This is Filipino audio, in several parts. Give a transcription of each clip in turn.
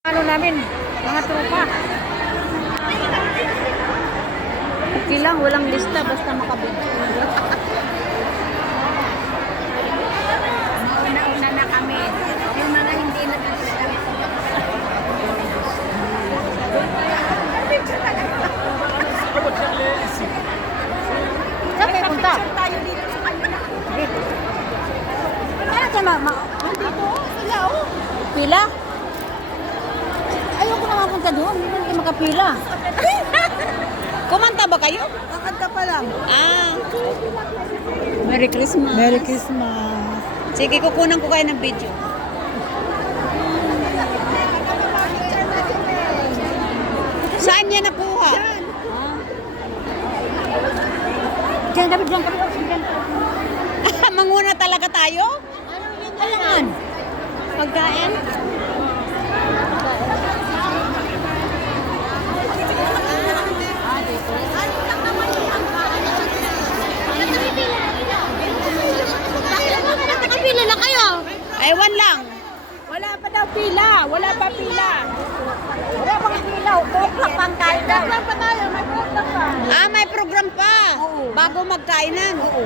Ano namin, mga tropa. Okay lang, walang lista, basta makabidyo. Una-una na kami. Yung mga hindi nag-alala. Saan kayo punta? Picture tayo dito sa kanila. Ano kayo Nandito, sila oh. pila? Ayoko na mapunta doon, hindi na kayo makapila. Kumanta ba kayo? Kakanta pa lang. Ah. Merry Christmas. Merry Christmas. Sige, kukunan ko kayo ng video. Saan niya nakuha? Diyan kami, diyan kami. Manguna talaga tayo? Alangan. Pagkain? Nakapila na kayo? Ewan lang. Wala pa daw pila. Wala pa pila. Wala pang pila. Tuklak pang kainan. Wala pa tayo. May program pa. Ah, may program pa. Oo. Bago magkainan. Oo.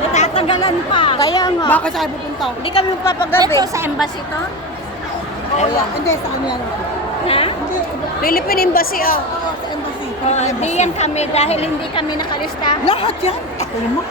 Natatanggalan pa. Kaya nga. Bakit saan pupunta? Hindi kami magpapagabi. Ito sa embassy to? Ewan. Hindi, sa kanila naman. Ha? Hindi. Philippine Embassy, oh. Oo, sa embassy. Hindi yan kami dahil hindi kami nakalista. Lahat yan. Ako naman.